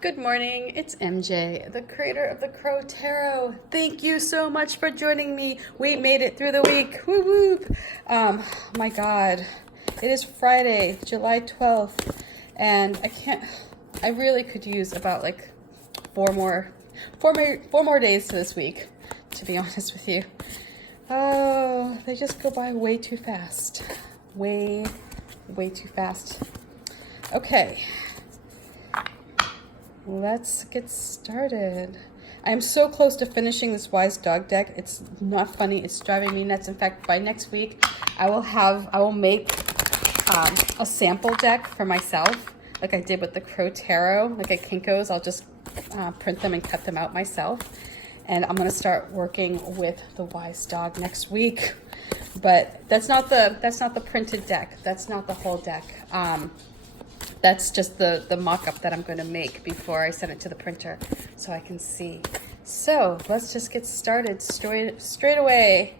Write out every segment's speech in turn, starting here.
Good morning, it's MJ, the creator of the Crow Tarot. Thank you so much for joining me. We made it through the week. Woo whoop. My God, it is Friday, July 12th, and I really could use about like four more days to this week, to be honest with you. Oh, they just go by way too fast. Way too fast. Okay. Let's get started. I am so close to finishing this Wise Dog deck. It's not funny. It's driving me nuts. In fact, by next week, I will make a sample deck for myself, like I did with the Crow Tarot, like at Kinko's. I'll just print them and cut them out myself. And I'm going to start working with the Wise Dog next week. But that's not the printed deck. That's not the whole deck. That's just the mock-up that I'm going to make before I send it to the printer so I can see. So let's just get started straight away.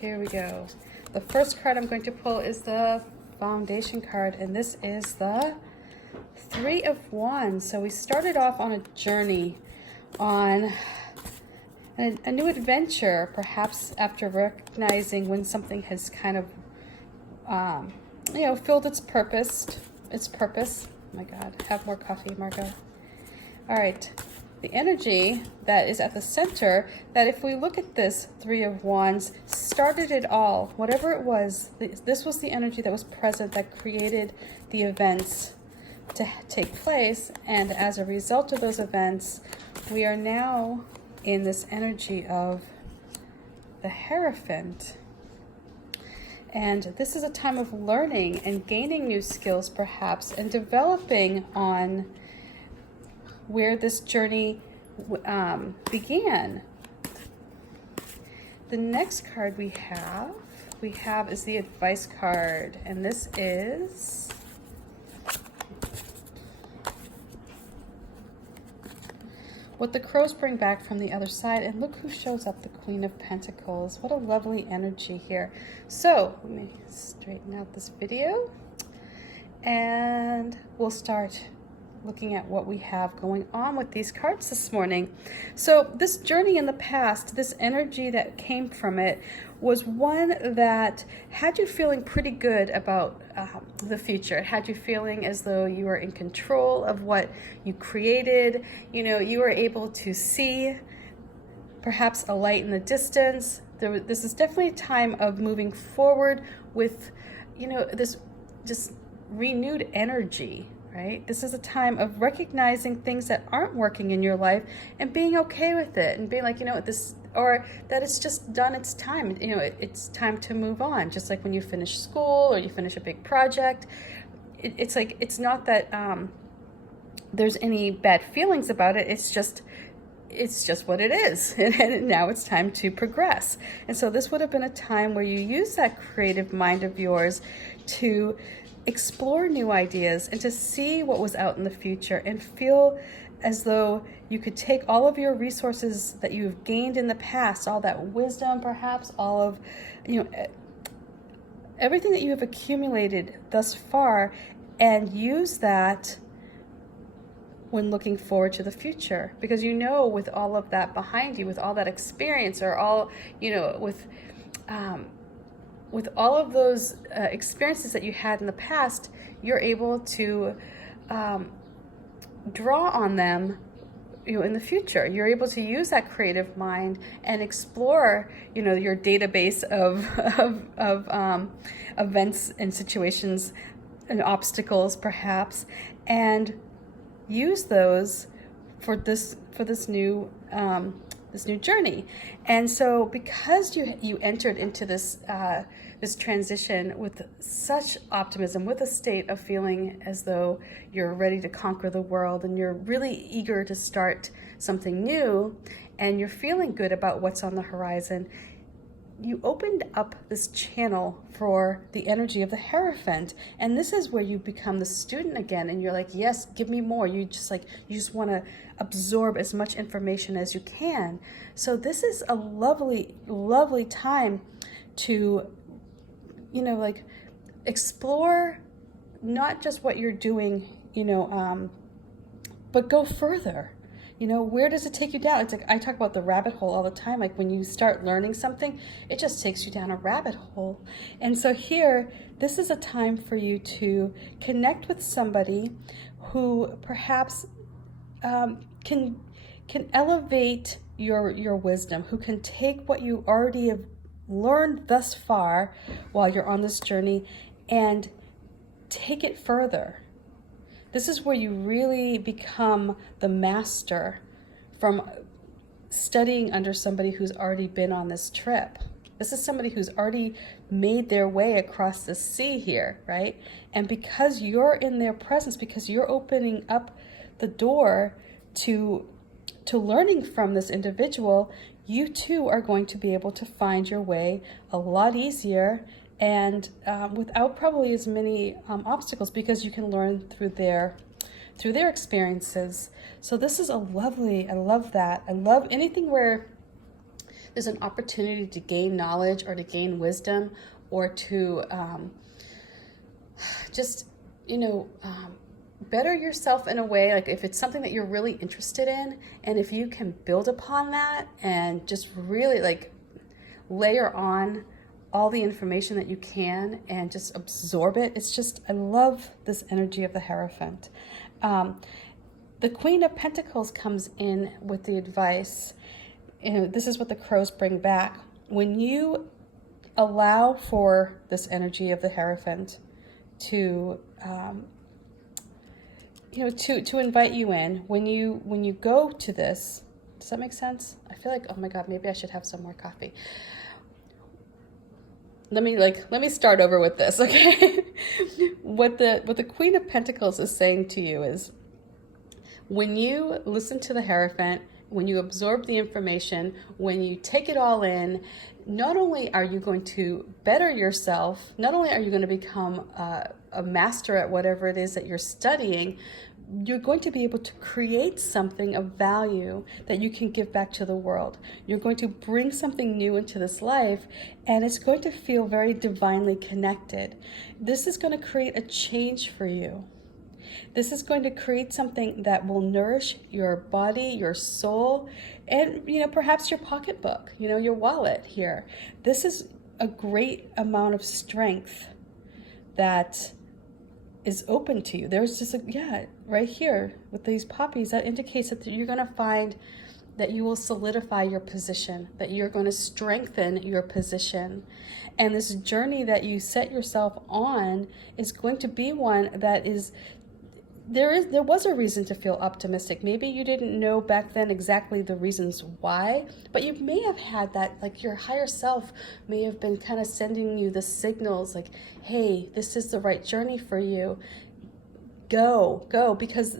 Here we go. The first card I'm going to pull is the Foundation card, and this is the Three of Wands. So we started off on a journey, on a new adventure, perhaps after recognizing when something has kind of filled its purpose. Oh my God, have more coffee, Margot. All right, the energy that is at the center, that if we look at this Three of Wands, started it all. Whatever it was, this was the energy that was present that created the events to take place. And as a result of those events, we are now in this energy of the Hierophant. And this is a time of learning and gaining new skills, perhaps, and developing on where this journey began. The next card we have is the Advice card, and this is what the crows bring back from the other side. And look who shows up, the Queen of Pentacles. What a lovely energy here. So let me straighten out this video and we'll start looking at what we have going on with these cards this morning. So this journey in the past, this energy that came from it, was one that had you feeling pretty good about the future. It had you feeling as though you were in control of what you created. You were able to see perhaps a light in the distance. This is definitely a time of moving forward with, this just renewed energy. Right? This is a time of recognizing things that aren't working in your life and being okay with it and being like, or that it's just done its time. It's time to move on. Just like when you finish school or you finish a big project, it's like, it's not that there's any bad feelings about it. It's just what it is. And now it's time to progress. And so this would have been a time where you use that creative mind of yours to explore new ideas and to see what was out in the future and feel as though you could take all of your resources that you've gained in the past, all that wisdom, perhaps all of, everything that you have accumulated thus far, and use that when looking forward to the future. Because with all of that behind you, with all that experience, or all, with all of those experiences that you had in the past, you're able to draw on them, in the future. You're able to use that creative mind and explore, your database of events and situations and obstacles, perhaps, and use those for this new journey. And so because you entered into this transition with such optimism, with a state of feeling as though you're ready to conquer the world and you're really eager to start something new, and you're feeling good about what's on the horizon, you opened up this channel for the energy of the Hierophant. And this is where you become the student again, and you're like, yes, give me more. You just want to absorb as much information as you can. So this is a lovely, lovely time to, explore not just what you're doing, but go further. You know, where does it take you down? It's like I talk about the rabbit hole all the time. Like when you start learning something, it just takes you down a rabbit hole. And so here, this is a time for you to connect with somebody who perhaps can elevate your wisdom, who can take what you already have learned thus far while you're on this journey and take it further. This is where you really become the master from studying under somebody who's already been on this trip. This is somebody who's already made their way across the sea here, right? And because you're in their presence, because you're opening up the door to learning from this individual, you too are going to be able to find your way a lot easier and without probably as many obstacles, because you can learn through their experiences. So this is I love that. I love anything where there's an opportunity to gain knowledge or to gain wisdom or to just, better yourself in a way, like if it's something that you're really interested in, and if you can build upon that and just really like layer on all the information that you can and just absorb it. It's just, I love this energy of the Hierophant. The Queen of Pentacles comes in with the advice, this is what the crows bring back. When you allow for this energy of the Hierophant to invite you in, when you go to this, does that make sense? I feel like, oh my God, maybe I should have some more coffee. Let me start over with this, okay? What the Queen of Pentacles is saying to you is, when you listen to the Hierophant, when you absorb the information, when you take it all in, not only are you going to better yourself, not only are you going to become a master at whatever it is that you're studying, you're going to be able to create something of value that you can give back to the world. You're going to bring something new into this life, and it's going to feel very divinely connected. This is going to create a change for you. This is going to create something that will nourish your body, your soul, and perhaps your pocketbook, your wallet here. This is a great amount of strength that is open to you. There's just right here with these poppies, that indicates that you're going to find that you will solidify your position, that you're going to strengthen your position. And this journey that you set yourself on is going to be one that is, there was a reason to feel optimistic. Maybe you didn't know back then exactly the reasons why, but you may have had that, like your higher self may have been kind of sending you the signals like, hey, this is the right journey for you. Go, because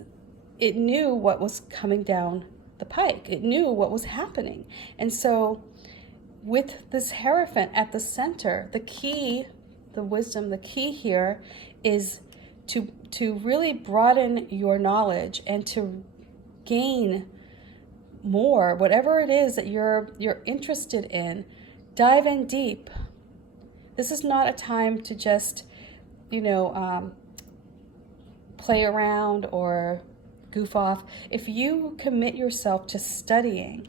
it knew what was coming down the pike. It knew what was happening. And so with this Hierophant at the center, the key, the wisdom, the key here is to really broaden your knowledge and to gain more, whatever it is that you're interested in. Dive in deep. This is not a time to just, play around or goof off. If you commit yourself to studying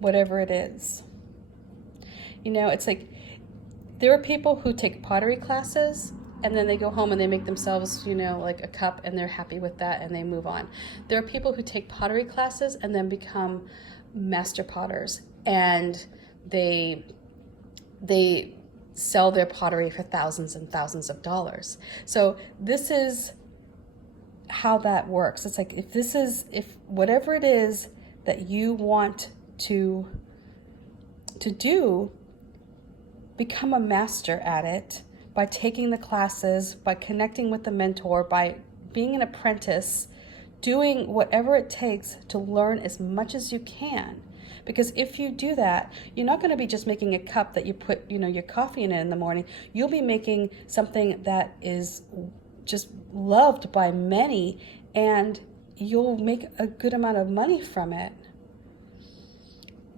whatever it is, it's like there are people who take pottery classes and then they go home and they make themselves, like a cup, and they're happy with that and they move on. There are people who take pottery classes and then become master potters, and they sell their pottery for thousands and thousands of dollars. So this is how that works. It's like if whatever it is that you want to do, become a master at it by taking the classes, by connecting with the mentor, by being an apprentice, doing whatever it takes to learn as much as you can. Because if you do that, you're not going to be just making a cup that you put, your coffee in the morning. You'll be making something that is just loved by many, and you'll make a good amount of money from it.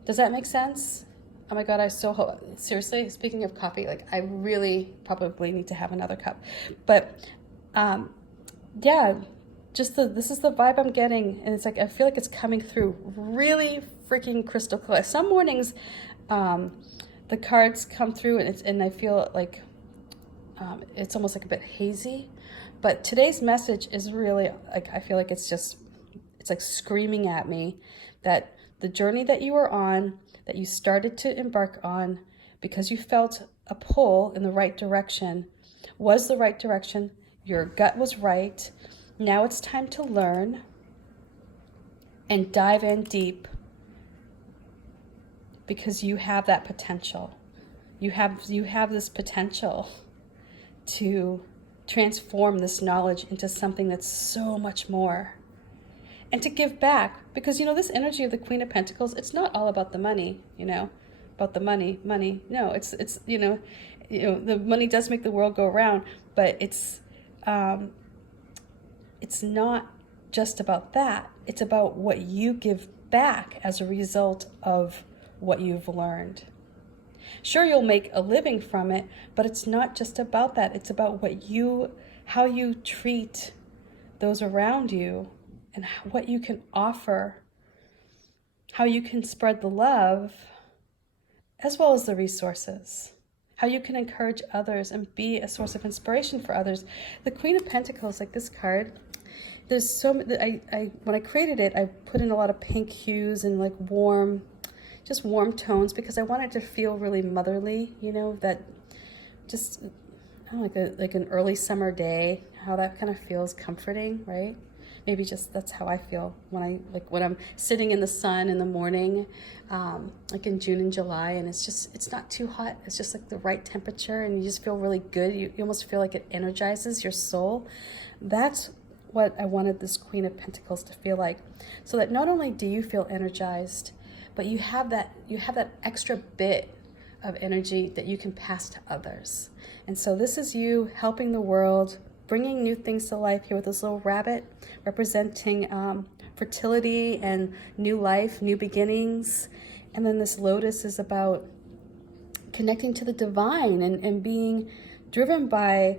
Does that make sense? Oh my God, I so hope, seriously, speaking of coffee, like I really probably need to have another cup. But yeah, this is the vibe I'm getting, and it's like I feel like it's coming through really freaking crystal clear. Some mornings the cards come through and I feel like it's almost like a bit hazy, but today's message is really like, I feel like it's like screaming at me that the journey that you were on, that you started to embark on because you felt a pull in the right direction, was the right direction. Your gut was right. Now it's time to learn and dive in deep, because you have that potential. You have this potential to transform this knowledge into something that's so much more. And to give back, because, you know, this energy of the Queen of Pentacles, it's not all about the money, you know, about the money. No, it's you know, the money does make the world go around, but it's not just about that. It's about what you give back as a result of what you've learned. Sure, you'll make a living from it, but it's not just about that. It's about how you treat those around you and what you can offer, how you can spread the love as well as the resources, how you can encourage others and be a source of inspiration for others. The Queen of Pentacles, like this card, there's so many, when I created it, I put in a lot of pink hues and like warm tones, because I wanted to feel really motherly, you know, that just, I don't know, like an early summer day, how that kind of feels comforting, right? Maybe just that's how I feel when I'm sitting in the sun in the morning, like in June and July, and it's not too hot. It's just like the right temperature, and you just feel really good. You almost feel like it energizes your soul. That's what I wanted this Queen of Pentacles to feel like, so that not only do you feel energized, but you have that extra bit of energy that you can pass to others. And so this is you helping the world, bringing new things to life here with this little rabbit representing fertility and new life, new beginnings. And then this lotus is about connecting to the divine and being driven by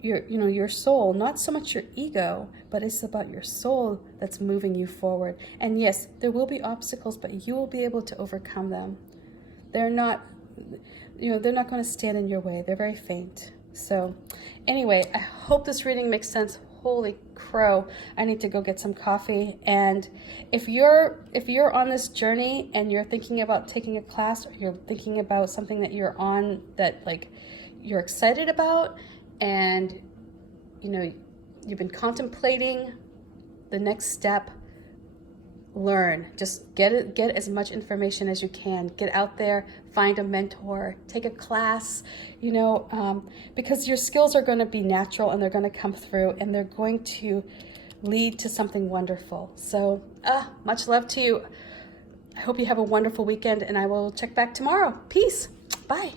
your soul, not so much your ego, but it's about your soul that's moving you forward. And yes, there will be obstacles, but you will be able to overcome them. They're not going to stand in your way. They're very faint. So anyway, I hope this reading makes sense. Holy crow, I need to go get some coffee. And if you're on this journey and you're thinking about taking a class, or you're thinking about something that you're on that like you're excited about, and you know you've been contemplating the next step, learn. Just get as much information as you can. Get out there, find a mentor, take a class, you know, because your skills are going to be natural and they're going to come through and they're going to lead to something wonderful. So much love to you. I hope you have a wonderful weekend, and I will check back tomorrow. Peace. Bye.